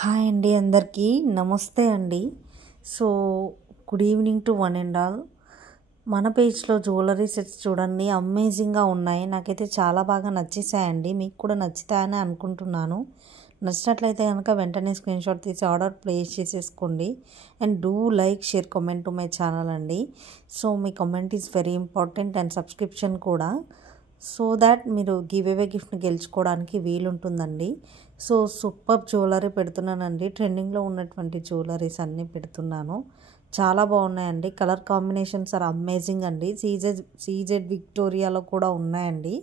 Hi అండి, అందరికీ నమస్తే అండి. So good evening to one and all. మన పేజ్లో జ్యువెలరీ సెట్స్ చూడండి, అమేజింగ్గా ఉన్నాయి. నాకైతే చాలా బాగా నచ్చేసాయండి. మీకు కూడా నచ్చుతాయని అనుకుంటున్నాను. నచ్చినట్లయితే కనుక వెంటనే స్క్రీన్ షాట్ తీసి ఆర్డర్ ప్లేస్ చేసేసుకోండి. And do like, share, comment to my channel అండి. సో మీ comment is very important and subscription కూడా, సో దాట్ మీరు గివ్ అవే గిఫ్ట్ని గెలుచుకోవడానికి వీలుంటుందండి. సో సూపర్ జ్యువెలరీ పెడుతున్నానండి. ట్రెండింగ్లో ఉన్నటువంటి జ్యువెలరీస్ అన్నీ పెడుతున్నాను. చాలా బాగున్నాయండి. కలర్ కాంబినేషన్స్ ఆర్ అమేజింగ్ అండి. సీజెడ్ విక్టోరియాలో కూడా ఉన్నాయండి.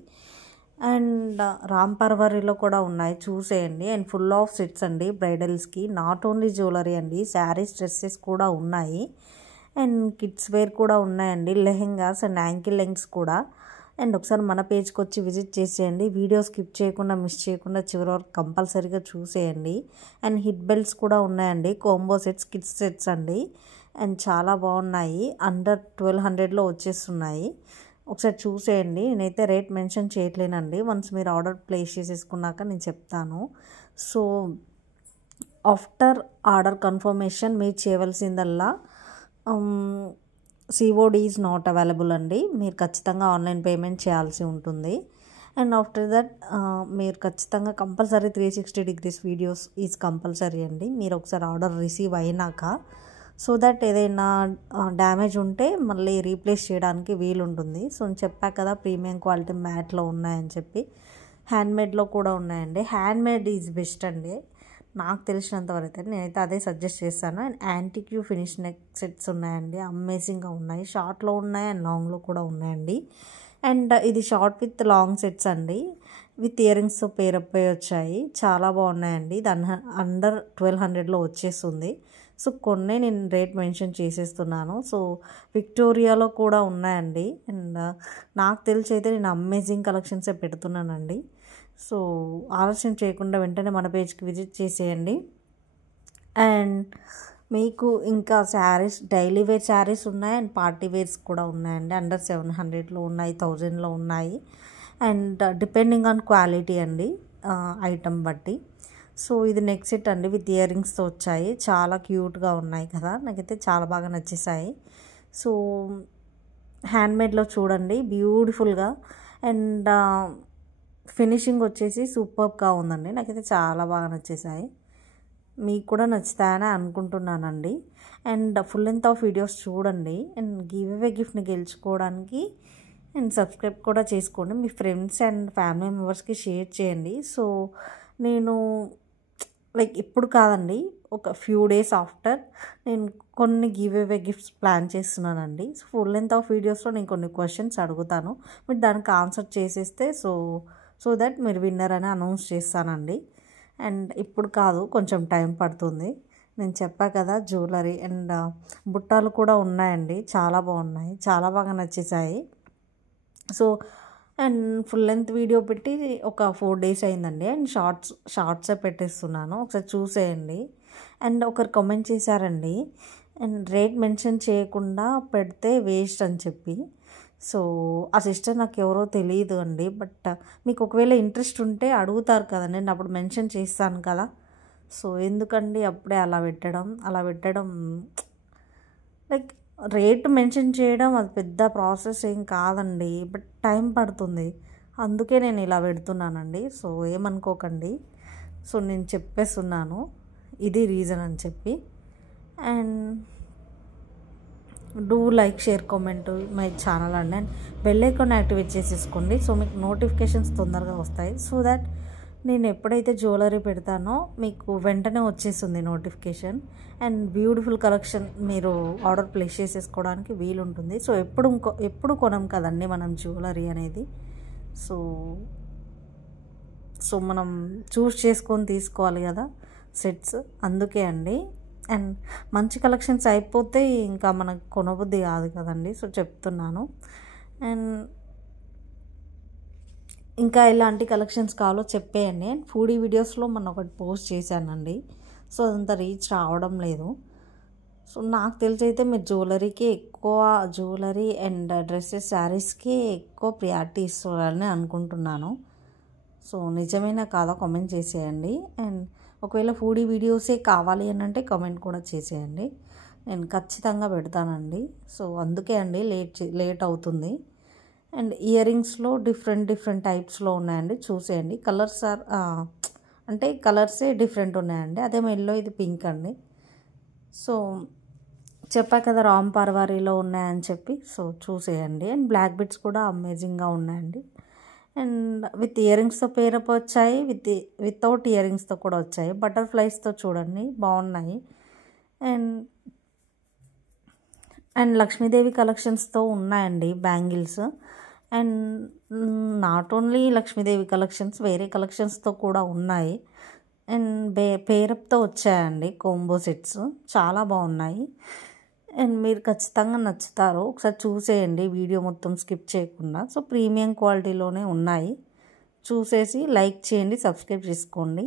అండ్ రామ్ పర్వరీలో కూడా ఉన్నాయి, చూసేయండి. అండ్ ఫుల్ ఆఫ్ సెట్స్ అండి బ్రైడల్స్కి. నాట్ ఓన్లీ జ్యువెలరీ అండి, శారీస్, డ్రెస్సెస్ కూడా ఉన్నాయి. అండ్ కిడ్స్ వేర్ కూడా ఉన్నాయండి, లెహెంగాస్ అండ్ యాంకిల్ లెంగ్స్ కూడా. అండ్ ఒకసారి మన పేజ్కి వచ్చి విజిట్ చేసేయండి. వీడియో స్కిప్ చేయకుండా, మిస్ చేయకుండా చివరి వరకు కంపల్సరీగా చూసేయండి. అండ్ హిట్ బెల్ట్స్ కూడా ఉన్నాయండి, కాంబో సెట్స్, కిడ్స్ సెట్స్ అండి. అండ్ చాలా బాగున్నాయి. అండర్ 1200లో వచ్చేస్తున్నాయి. ఒకసారి చూసేయండి. నేనైతే రేట్ మెన్షన్ చేయట్లేనండి, వన్స్ మీరు ఆర్డర్ ప్లేస్ చేసేసుకున్నాక నేను చెప్తాను. సో ఆఫ్టర్ ఆర్డర్ కన్ఫర్మేషన్ మీరు చేయవలసిందల్లా సిఓడి ఈజ్ నాట్ అవైలబుల్ అండి. మీరు ఖచ్చితంగా ఆన్లైన్ పేమెంట్ చేయాల్సి ఉంటుంది. అండ్ ఆఫ్టర్ దట్ మీరు ఖచ్చితంగా compulsory 360 degrees videos is compulsory అండి. మీరు ఒకసారి ఆర్డర్ రిసీవ్ అయినాక, సో దట్ ఏదైనా డ్యామేజ్ ఉంటే మళ్ళీ రీప్లేస్ చేయడానికి వీలుంటుంది. సో నేను చెప్పా కదా, ప్రీమియం క్వాలిటీ మ్యాట్లో ఉన్నాయని చెప్పి. హ్యాండ్మేడ్లో కూడా ఉన్నాయండి. హ్యాండ్మేడ్ ఈజ్ బెస్ట్ అండి నాకు తెలిసినంతవరకు. నేనైతే అదే సజెస్ట్ చేస్తాను. And antique finish neck sets ఉన్నాయండి, అమేజింగ్గా ఉన్నాయి. షార్ట్లో ఉన్నాయి అండ్ లాంగ్లో కూడా ఉన్నాయండి. అండ్ ఇది షార్ట్ విత్ లాంగ్ సెట్స్ అండి, విత్ ఇయర్ రింగ్స్తో పేరప్ అయి వచ్చాయి. చాలా బాగున్నాయండి. ఇది అండర్ 1200లో వచ్చేస్తుంది. సో కొన్ని నేను రేట్ మెన్షన్ చేసేస్తున్నాను. సో విక్టోరియాలో కూడా ఉన్నాయండి. అండ్ నాకు తెలిసి అయితే నేను అమేజింగ్ కలెక్షన్సే పెడుతున్నానండి. సో ఆలస్యం చేయకుండా వెంటనే మన పేజ్కి విజిట్ చేసేయండి. అండ్ మీకు ఇంకా శారీస్, డైలీ వేర్ శారీస్ ఉన్నాయి అండ్ పార్టీ వేర్స్ కూడా ఉన్నాయండి. అండర్ 700లో ఉన్నాయి, 1000లో ఉన్నాయి. అండ్ డిపెండింగ్ ఆన్ క్వాలిటీ అండి, ఐటమ్ బట్టి. సో ఇది నెక్ సెట్ అండి, విత్ ఇయర్ రింగ్స్తో వచ్చాయి. చాలా క్యూట్గా ఉన్నాయి కదా, నాకైతే చాలా బాగా నచ్చేసాయి. సో హ్యాండ్మేడ్లో చూడండి, బ్యూటిఫుల్గా. అండ్ ఫినిషింగ్ వచ్చేసి సూపర్గా ఉందండి. నాకైతే చాలా బాగా నచ్చేసాయి. మీకు కూడా నచ్చుతాయని అనుకుంటున్నానండి. And full length of videos చూడండి. అండ్ గివ్ అవే గిఫ్ట్ని గెలుచుకోవడానికి అండ్ సబ్స్క్రైబ్ కూడా చేసుకోండి. మీ ఫ్రెండ్స్ అండ్ ఫ్యామిలీ మెంబర్స్కి షేర్ చేయండి. సో నేను లైక్ ఇప్పుడు కాదండి, ఒక ఫ్యూ డేస్ ఆఫ్టర్ నేను కొన్ని గివ్ అవే గిఫ్ట్స్ ప్లాన్ చేస్తున్నానండి. సో ఫుల్ లెంత్ ఆఫ్ వీడియోస్లో నేను కొన్ని క్వశ్చన్స్ అడుగుతాను, మీరు దానికి ఆన్సర్ చేసేస్తే సో దట్ మీరు విన్నర్ అని అనౌన్స్ చేస్తానండి. అండ్ ఇప్పుడు కాదు, కొంచెం టైం పడుతుంది. నేను చెప్పా కదా, జ్యువెలరీ అండ్ బుట్టాలు కూడా ఉన్నాయండి. చాలా బాగున్నాయి, చాలా బాగా నచ్చేసాయి. So and full length video పెట్టి ఒక 4 days అయిందండి. అండ్ షార్ట్సే పెట్టేస్తున్నాను, ఒకసారి చూసేయండి. అండ్ ఒకరు కామెంట్ చేశారండి, అండ్ రేట్ మెన్షన్ చేయకుండా పెడితే వేస్ట్ అని చెప్పి. సో ఆ సిస్టర్ నాకు ఎవరో తెలియదు అండి, బట్ మీకు ఒకవేళ ఇంట్రెస్ట్ ఉంటే అడుగుతారు కదండి, నేను అప్పుడు మెన్షన్ చేస్తాను కదా. సో ఎందుకండి అప్పుడే అలా పెట్టడం లైక్ రేట్ మెన్షన్ చేయడం అది పెద్ద ప్రాసెస్ ఏం కాదండి, బట్ టైం పడుతుంది. అందుకే నేను ఇలా పెడుతున్నానండి. సో ఏమనుకోకండి. సో నేను చెప్పేస్తున్నాను ఇది రీజన్ అని చెప్పి. And do like, share, comment my channel అండి. అండ్ బెల్ ఐకాన్ యాక్టివేట్ చేసేసుకోండి, సో మీకు నోటిఫికేషన్స్ తొందరగా వస్తాయి. సో దట్ నేను ఎప్పుడైతే జ్యువెలరీ పెడతానో మీకు వెంటనే వచ్చేస్తుంది నోటిఫికేషన్. అండ్ బ్యూటిఫుల్ కలెక్షన్ మీరు ఆర్డర్ ప్లేస్ చేసేసుకోవడానికి వీలుంటుంది. సో ఎప్పుడు కొనం కదండి మనం జ్యువెలరీ అనేది. సో మనం చూస్ చేసుకొని తీసుకోవాలి కదా సెట్స్, అందుకే అండి. అండ్ మంచి కలెక్షన్స్ అయిపోతే ఇంకా మనకు కొనబుద్ధి కాదు కదండి. సో చెప్తున్నాను. అండ్ ఇంకా ఎలాంటి కలెక్షన్స్ కావాలో చెప్పేయండి. అండ్ ఫుడీ వీడియోస్లో మనం ఒకటి పోస్ట్ చేశానండి, సో అదంతా రీచ్ రావడం లేదు. సో నాకు తెలిసి అయితే మీరు జ్యువెలరీ అండ్ డ్రెస్సెస్, శారీస్కి ఎక్కువ ప్రియారిటీ ఇస్తారని అనుకుంటున్నాను. సో నిజమేనా కాదా కామెంట్ చేసేయండి. అండ్ ఒకవేళ ఫుడీ వీడియోసే కావాలి అని అంటే కామెంట్ కూడా చేసేయండి, నేను ఖచ్చితంగా పెడతానండి. సో అందుకే అండి లేట్ అవుతుంది. అండ్ ఇయర్ రింగ్స్లో డిఫరెంట్ టైప్స్లో ఉన్నాయండి, చూసేయండి. కలర్స్ అంటే కలర్సే డిఫరెంట్ ఉన్నాయండి. అదే ఎల్లో, ఇది పింక్ అండి. సో చెప్పా కదా రామ్ పర్వారీలో ఉన్నాయని చెప్పి, సో చూసేయండి. అండ్ బ్లాక్ బిట్స్ కూడా అమేజింగ్గా ఉన్నాయండి. అండ్ విత్ ఇయర్ రింగ్స్తో పేరప్ వచ్చాయి, వితౌట్ ఇయర్ రింగ్స్తో కూడా వచ్చాయి. బటర్ఫ్లైస్తో చూడండి బాగున్నాయి. అండ్ లక్ష్మీదేవి కలెక్షన్స్తో ఉన్నాయండి bangles. And not only Lakshmidevi collections, వేరే కలెక్షన్స్తో కూడా ఉన్నాయి. అండ్ పేరప్తో వచ్చాయండి కోంబో సెట్స్, చాలా బాగున్నాయి. అండ్ మీరు ఖచ్చితంగా నచ్చుతారు, ఒకసారి చూసేయండి వీడియో మొత్తం స్కిప్ చేయకుండా. సో ప్రీమియం క్వాలిటీలోనే ఉన్నాయి, చూసేసి లైక్ చేయండి, సబ్స్క్రైబ్ చేసుకోండి.